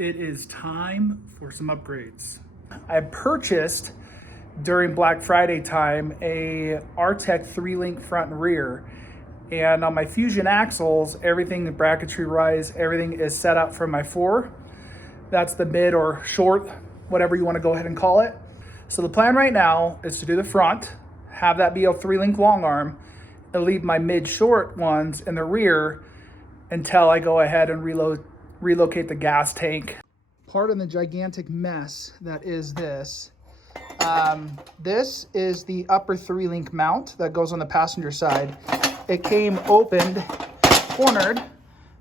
It is time for some upgrades. I purchased during Black Friday time a Artec 3-link front and rear. And on my Fusion axles, everything, the bracketry rise, everything is set up for my 4. That's the mid or short, whatever you want to go ahead and call it. So the plan right now is to do the front, have that be a 3-link long arm, and leave my mid short ones in the rear until I go ahead and relocate the gas tank. Part of the gigantic mess that is this. This is the upper 3-link mount that goes on the passenger side. It came opened, cornered,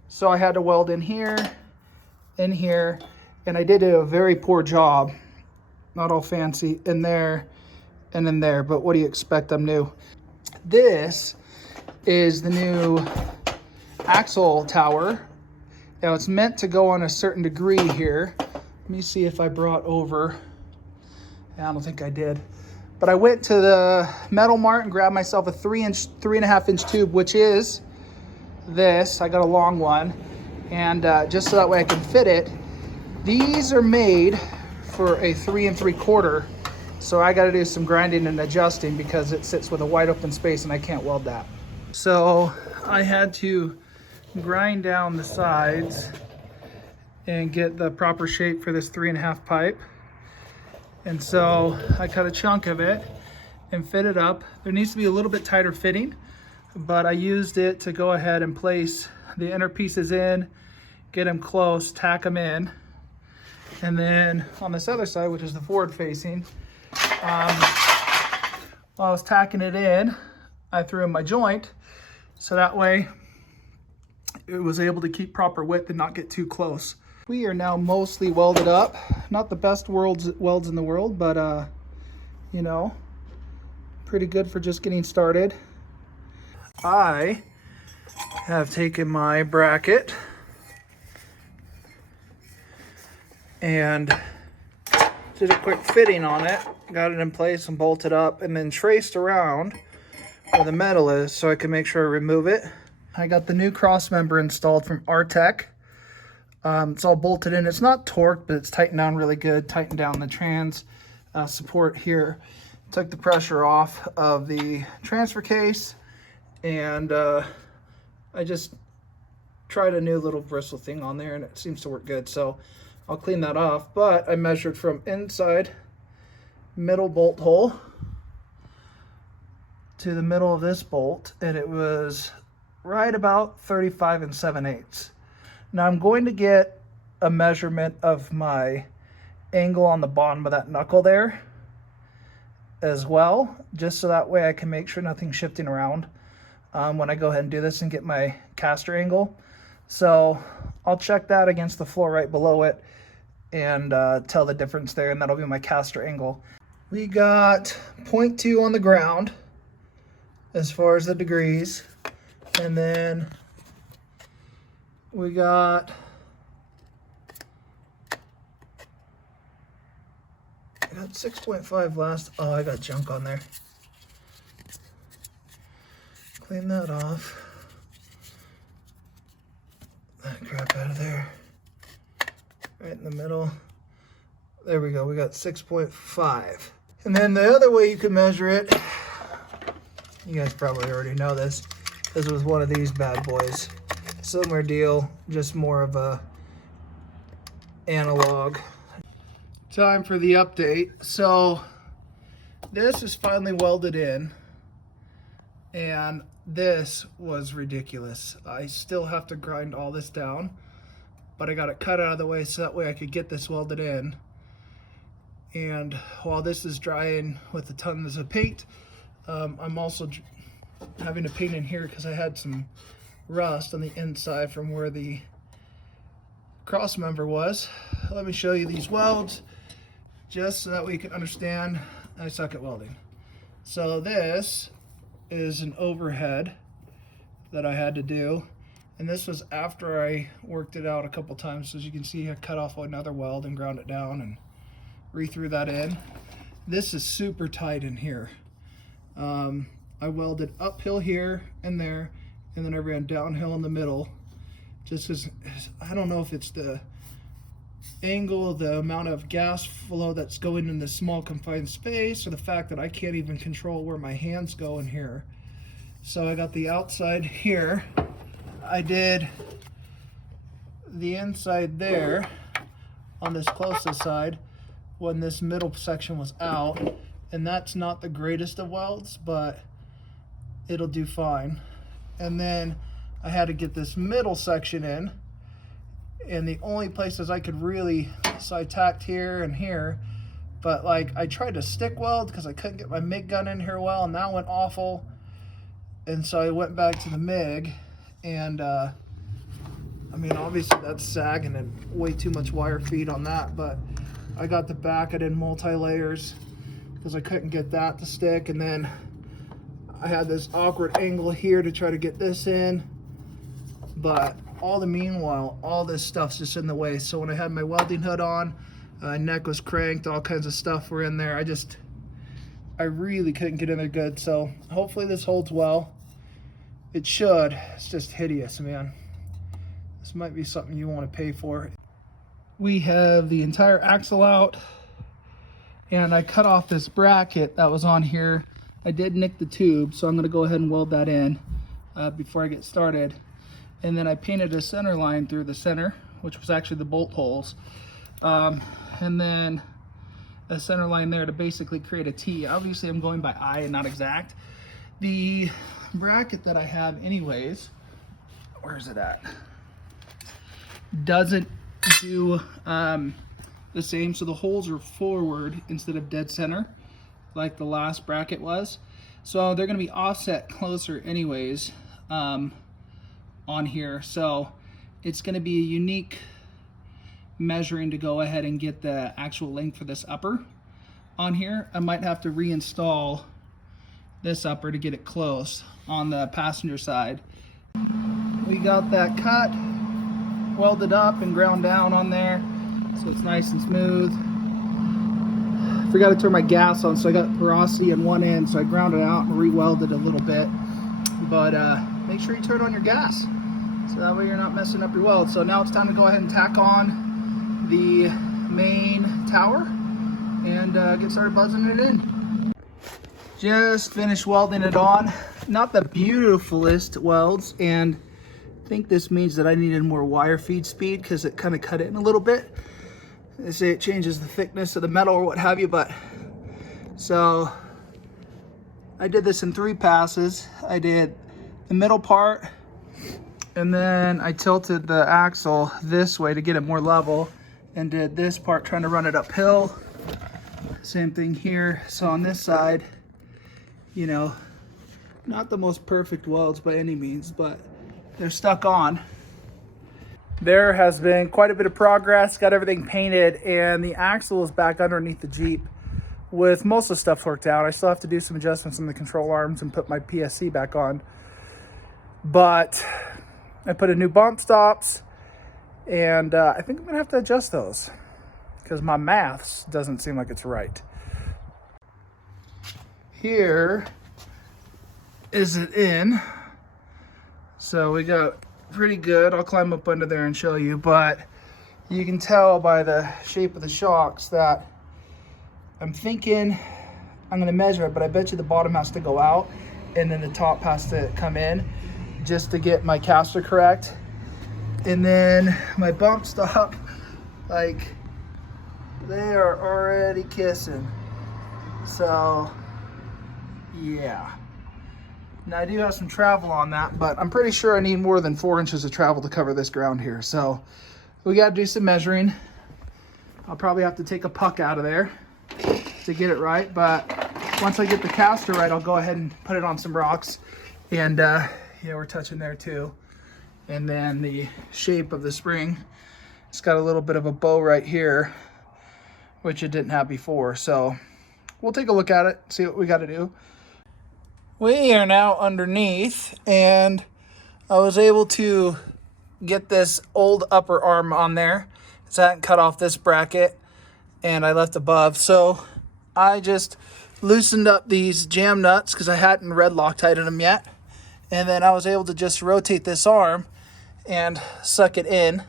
so I had to weld in here, and I did a very poor job. Not all fancy, in there and in there, but what do you expect? I'm new. This is the new axle tower. Now it's meant to go on a certain degree here. Let me see if I brought over. I don't think I did. But I went to the Metal Mart and grabbed myself a 3.5 inch tube, which is this. I got a long one. And just so that way I can fit it. These are made for a 3 3/4. So I got to do some grinding and adjusting because it sits with a wide open space and I can't weld that. So I had to grind down the sides and get the proper shape for this 3.5 pipe. And so I cut a chunk of it and fit it up. There needs to be a little bit tighter fitting, but I used it to go ahead and place the inner pieces in, get them close, tack them in. And then on this other side, which is the forward facing, while I was tacking it in, I threw in my joint so that way it was able to keep proper width and not get too close. We are now mostly welded up. Not the best welds in the world, but you know, pretty good for just getting started. I have taken my bracket and did a quick fitting on it, got it in place and bolted up, and then traced around where the metal is so I can make sure I remove it. I got the new cross member installed from Artec. It's all bolted in. It's not torqued, but it's tightened down really good. Tightened down the trans support here. Took the pressure off of the transfer case, and I just tried a new little bristle thing on there, and it seems to work good. So I'll clean that off. But I measured from inside middle bolt hole to the middle of this bolt, and it was right about 35 7/8. Now I'm going to get a measurement of my angle on the bottom of that knuckle there as well, just so that way I can make sure nothing's shifting around when I go ahead and do this and get my caster angle. So I'll check that against the floor right below it and tell the difference there, and that'll be my caster angle. We got 0.2 on the ground as far as the degrees, and then we got 6.5 last. Oh, I got junk on there. Clean that off. That crap out of there. Right in the middle. There we go. We got 6.5. And then the other way you can measure it, you guys probably already know this, is with one of these bad boys. Similar deal, just more of a analog. Time for the update. So this is finally welded in, and this was ridiculous. I still have to grind all this down, but I got it cut out of the way so that way I could get this welded in. And while this is drying with the tons of paint, I'm also having to paint in here because I had some rust on the inside from where the cross member was. Let me show you these welds just so that we can understand. I suck at welding. So this is an overhead that I had to do, and this was after I worked it out a couple times. So as you can see, I cut off another weld and ground it down and re-threw that in. This is super tight in here. I welded uphill here and there, and then I ran downhill in the middle, just because I don't know if it's the angle, the amount of gas flow that's going in this small confined space, or the fact that I can't even control where my hands go in here. So I got the outside here. I did the inside there on this closest side when this middle section was out, and that's not the greatest of welds, but it'll do fine. And then I had to get this middle section in, and the only places I could really, so I tacked here and here, but like I tried to stick weld because I couldn't get my MIG gun in here well, and that went awful. And so I went back to the MIG, and I mean, obviously that's sagging and way too much wire feed on that, but I got the back, I did multi-layers because I couldn't get that to stick, and then I had this awkward angle here to try to get this in, but all the meanwhile, all this stuff's just in the way. So when I had my welding hood on, neck was cranked, all kinds of stuff were in there. I really couldn't get in there good. So hopefully this holds well. It should. It's just hideous, man. This might be something you want to pay for. We have the entire axle out, and I cut off this bracket that was on here. I did nick the tube, so I'm going to go ahead and weld that in before I get started. And then I painted a center line through the center, which was actually the bolt holes. And then a center line there to basically create a T. Obviously I'm going by eye and not exact. The bracket that I have anyways, where is it at? Doesn't do the same, so the holes are forward instead of dead center like the last bracket was. So they're going to be offset closer anyways on here. So it's going to be a unique measuring to go ahead and get the actual length for this upper on here. I might have to reinstall this upper to get it close on the passenger side. We got that cut, welded up and ground down on there, so it's nice and smooth. Forgot to turn my gas on, so I got porosity in one end, so I ground it out and re-welded a little bit. But make sure you turn on your gas, so that way you're not messing up your weld. So now it's time to go ahead and tack on the main tower and get started buzzing it in. Just finished welding it on. Not the beautifulest welds, and I think this means that I needed more wire feed speed because it kind of cut in a little bit. They say it changes the thickness of the metal or what have you, but so I did this in 3 passes. I did the middle part, and then I tilted the axle this way to get it more level, and did this part trying to run it uphill. Same thing here. So on this side, you know, not the most perfect welds by any means, but they're stuck on. There has been quite a bit of progress, got everything painted, and the axle is back underneath the Jeep with most of the stuff worked out. I still have to do some adjustments in the control arms and put my PSC back on, but I put in new bump stops, and I think I'm gonna have to adjust those because my maths doesn't seem like it's right. Here is it in. So we got pretty good. I'll climb up under there and show you, but you can tell by the shape of the shocks that I'm thinking I'm gonna measure it, but I bet you the bottom has to go out and then the top has to come in just to get my caster correct. And then my bump stop, like, they are already kissing. So yeah. Now I do have some travel on that, but I'm pretty sure I need more than 4 inches of travel to cover this ground here. So we got to do some measuring. I'll probably have to take a puck out of there to get it right. But once I get the caster right, I'll go ahead and put it on some rocks. And yeah, we're touching there too. And then the shape of the spring, it's got a little bit of a bow right here, which it didn't have before. So we'll take a look at it, see what we got to do. We are now underneath, and I was able to get this old upper arm on there, because I hadn't cut off this bracket, and I left above. So I just loosened up these jam nuts, because I hadn't red Loctited them yet, and then I was able to just rotate this arm and suck it in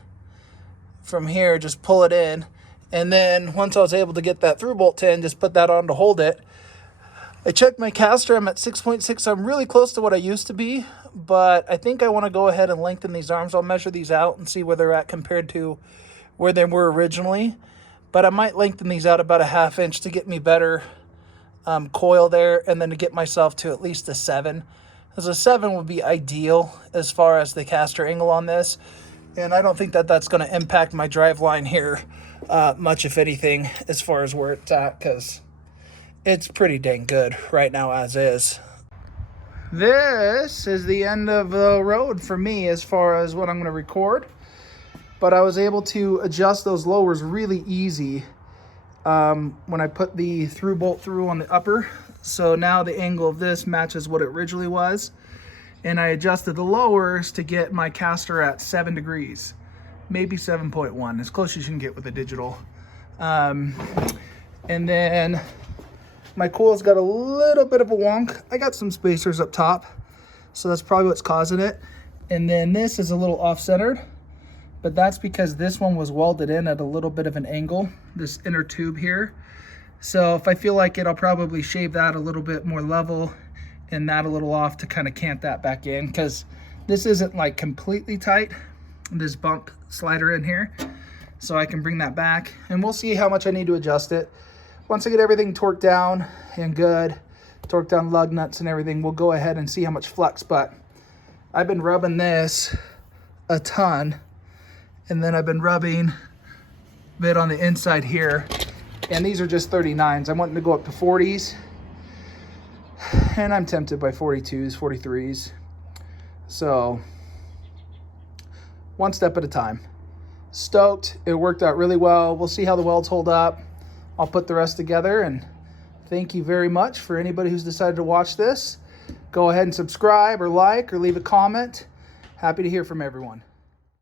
from here, just pull it in. And then once I was able to get that through bolt in, just put that on to hold it. I checked my caster, I'm at 6.6, so I'm really close to what I used to be, but I think I want to go ahead and lengthen these arms. I'll measure these out and see where they're at compared to where they were originally, but I might lengthen these out about a 1/2 inch to get me better coil there, and then to get myself to at least a 7, because a 7 would be ideal as far as the caster angle on this, and I don't think that that's going to impact my drive line here much, if anything, as far as where it's at, because it's pretty dang good right now as is. This is the end of the road for me as far as what I'm going to record, but I was able to adjust those lowers really easy when I put the through bolt through on the upper. So now the angle of this matches what it originally was, and I adjusted the lowers to get my caster at 7 degrees, maybe 7.1, as close as you can get with a digital. And then my coil's got a little bit of a wonk. I got some spacers up top, so that's probably what's causing it. And then this is a little off-centered, but that's because this one was welded in at a little bit of an angle, this inner tube here. So if I feel like it, I'll probably shave that a little bit more level and that a little off to kind of cant that back in, because this isn't like completely tight, this bump slider in here. So I can bring that back, and we'll see how much I need to adjust it. Once I get everything torqued down and good, torqued down lug nuts and everything, we'll go ahead and see how much flex. But I've been rubbing this a ton, and then I've been rubbing a bit on the inside here, and these are just 39s. I'm wanting to go up to 40s, and I'm tempted by 42s, 43s. So one step at a time. Stoked. It worked out really well. We'll see how the welds hold up. I'll put the rest together, and thank you very much for anybody who's decided to watch this. Go ahead and subscribe or like or leave a comment. Happy to hear from everyone.